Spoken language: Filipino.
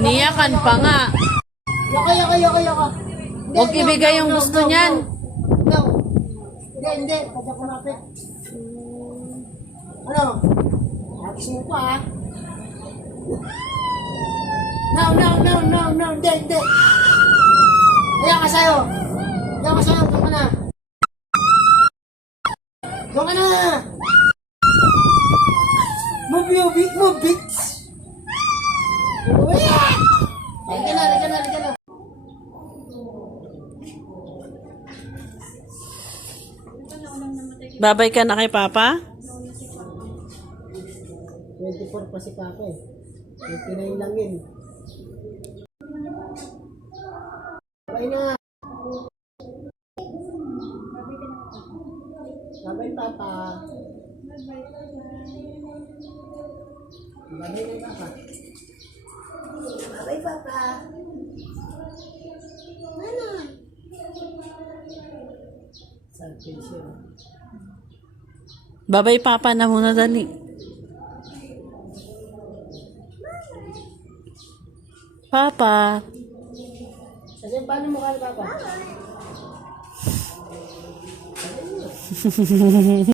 Iniyakan pa nga. Yaka. Huwag ibigay yung gusto niyan. No. Hindi. Pagka kumapit. Ano? Gusto mo pa, ha? No. Hindi. Kaya ka sa'yo. Doon ka na. Move, bitch. Liga na. Babay ka na kay Papa? 24 pa si Papa eh. 29 lang yun. Babay na. Babay Papa. Babay Papa. Ano? Babay Papa na muna dali. Papa. Kasi paano mo kaya Papa?